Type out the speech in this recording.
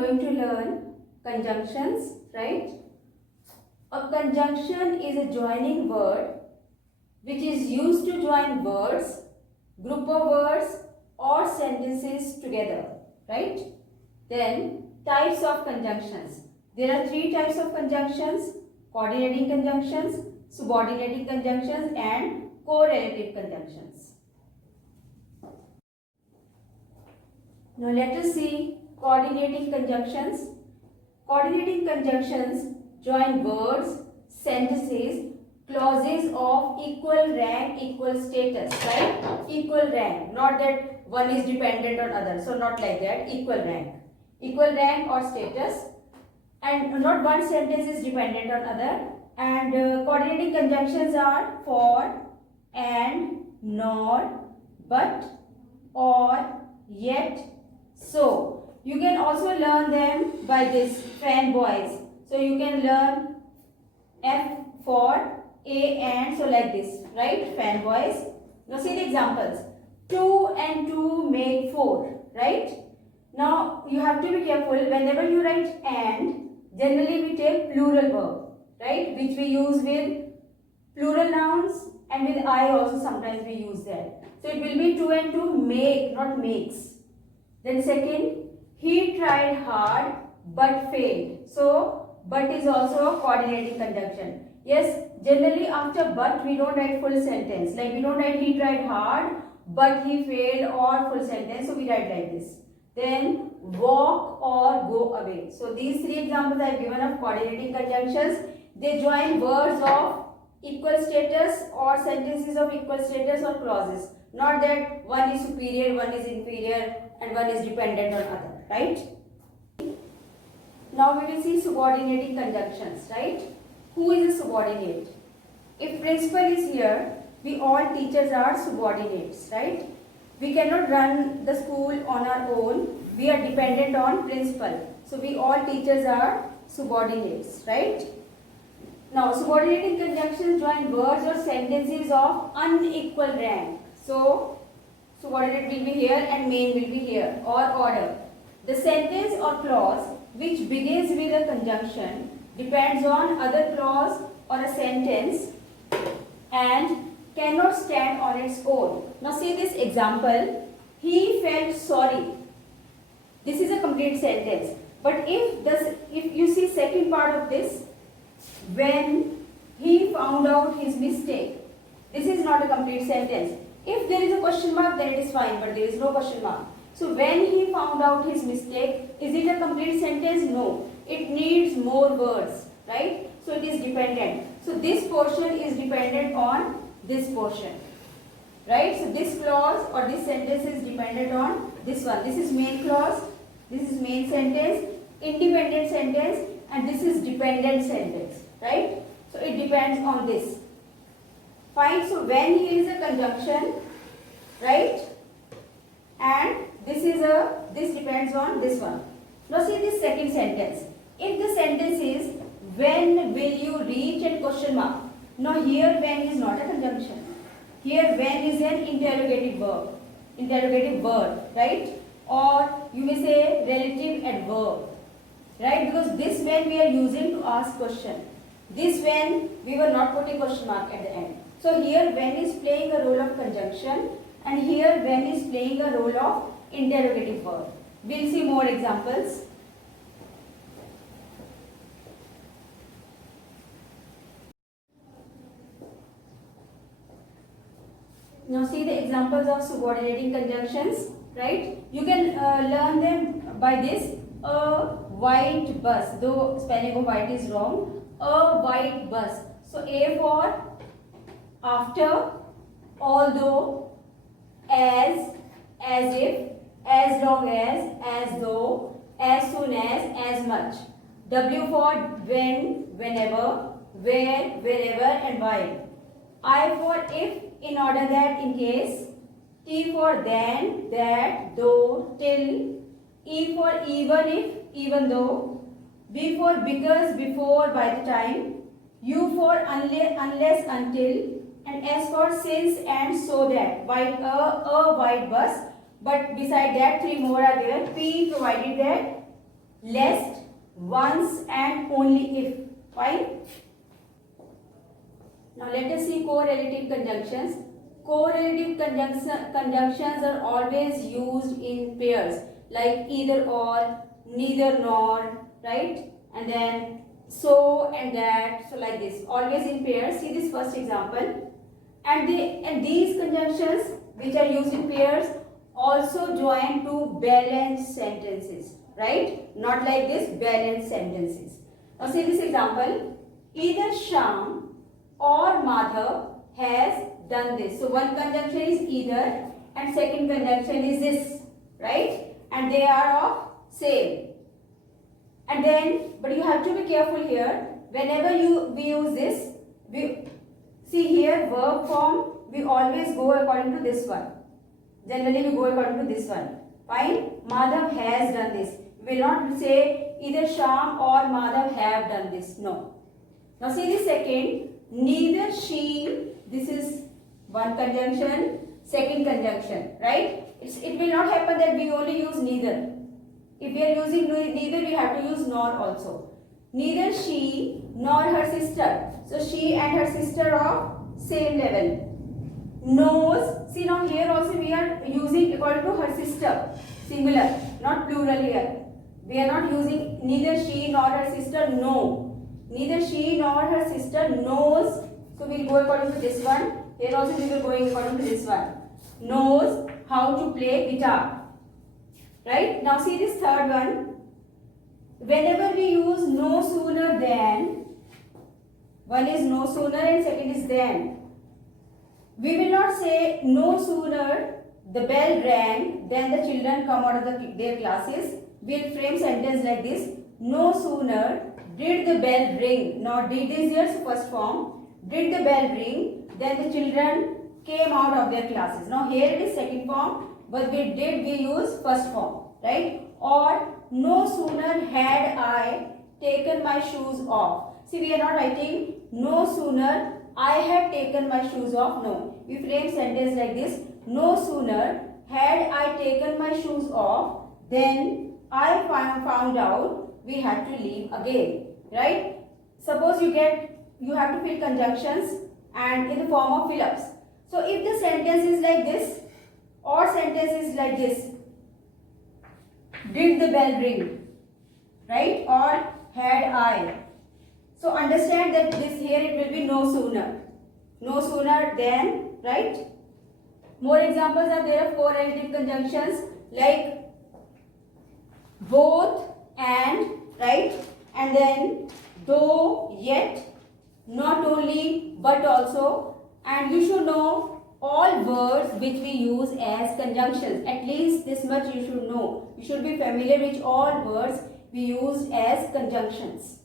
going to learn conjunctions, right? A conjunction is a joining word which is used to join words, group of words or sentences together, right? Then types of conjunctions. There are three types of conjunctions: coordinating conjunctions, subordinating conjunctions and correlative conjunctions. Now let us see coordinating conjunctions. Coordinating conjunctions join words, sentences, clauses of equal rank, equal status, right? Equal rank, not that one is dependent on other. So not like that. Equal rank or status, and not one sentence is dependent on other. And coordinating conjunctions are for, and, nor, but, or, yet, so. You can also learn them by this fanboys. So you can learn F for, A and, so like this, right? Fanboys. Now see the examples. 2 and 2 make 4, right? Now you have to be careful whenever you write and, generally we take plural verb, right? Which we use with plural nouns, and with I also sometimes we use that. So it will be 2 and 2 make, not makes. Then second, he tried hard but failed. So but is also a coordinating conjunction. Yes, generally after but we don't write full sentence. Like we don't write he tried hard but he failed or full sentence. So we write like this. Then walk or go away. So these three examples I have given of coordinating conjunctions. They join words of equal status or sentences of equal status or clauses. Not that one is superior, one is inferior and one is dependent on other, right? Now we will see subordinating conjunctions, right? Who is a subordinate? If principal is here, we all teachers are subordinates, right? We cannot run the school on our own. We are dependent on principal. So we all teachers are subordinates, right? Now subordinating conjunctions join words or sentences of unequal rank. So subordinate will be here and main will be here, or order. The sentence or clause which begins with a conjunction depends on other clause or a sentence and cannot stand on its own. Now see this example. He felt sorry. This is a complete sentence. But if you see second part of this, when he found out his mistake, this is not a complete sentence. If there is a question mark, then it is fine, but there is no question mark. So when he found out his mistake, is it a complete sentence? No. It needs more words, right? So it is dependent. So this portion is dependent on this portion, right? So this clause or this sentence is dependent on this one. This is main clause, this is main sentence, independent sentence, and this is dependent sentence, right? So it depends on this. Fine. So when here is a conjunction, right? And this depends on this one. Now see this second sentence. If the sentence is when will you reach and question mark. Now here when is not a conjunction. Here when is an interrogative word, right? Or you may say relative adverb, right? Because this when we are using to ask question. This when we were not putting question mark at the end. So here when is playing a role of conjunction and here when is playing a role of interrogative verb. We'll see more examples. Now see the examples of subordinating conjunctions, right? You can learn them by this. A white bus, though spelling of white is wrong. A white bus. So A for after, although, as if, as long as though, as soon as much. W for when, whenever, where, wherever and while. I for if, in order that, in case. T for then, that, though, till. E for even if, even though. B for because, before, by the time. U for unless, until. And S for since and so that. White, a white bus. But beside that, three more are there. P provided that lest, once and only if. Fine. Now let us see correlative conjunctions. Correlative conjunctions are always used in pairs, like either or, neither nor, right? And then so and that, so like this, always in pairs. See this first example. And these conjunctions which are used in pairs also join to balanced sentences, right? Not like this, balanced sentences. Now see this example. Either Sham or Madhav has done this. So one conjunction is either and second conjunction is this, right? And they are of same. And then, but you have to be careful here. Whenever we use this, we see here verb form, we always go according to this one. Generally we go according to this one. Fine? Madhav has done this. We will not say either Sham or Madhav have done this. No. Now see the second. Neither she, this is one conjunction, second conjunction, right? It will not happen that we only use neither. If we are using neither, we have to use nor also. Neither she nor her sister. So she and her sister are same level. Knows. See now here also we are using according to her sister. Singular, not plural here. We are not using neither she nor her sister know. Neither she nor her sister knows. So we will go according to this one. Here also we will go according to this one. Knows how to play guitar. Right? Now see this third one. Whenever we use no sooner than, one is no sooner and second is than. We will not say no sooner the bell rang than the children come out of their classes. We will frame sentence like this. No sooner did the bell ring. Now did is here first form. Did the bell ring, then the children came out of their classes. Now here it is second form, but we use first form, right? Or no sooner had I taken my shoes off. See, we are not writing no sooner I had taken my shoes off. No, we frame sentence like this. No sooner had I taken my shoes off, then I found out we had to leave again, right? Suppose you have to fill conjunctions and in the form of fill-ups. So if the sentence is like this or sentence is like this, did the bell ring, right? Or had I. So understand that this here it will be no sooner. No sooner than, right? More examples are there of correlative conjunctions like both and, right? And then though, yet, not only, but also. And you should know all words which we use as conjunctions. At least this much you should know. You should be familiar with all words we use as conjunctions.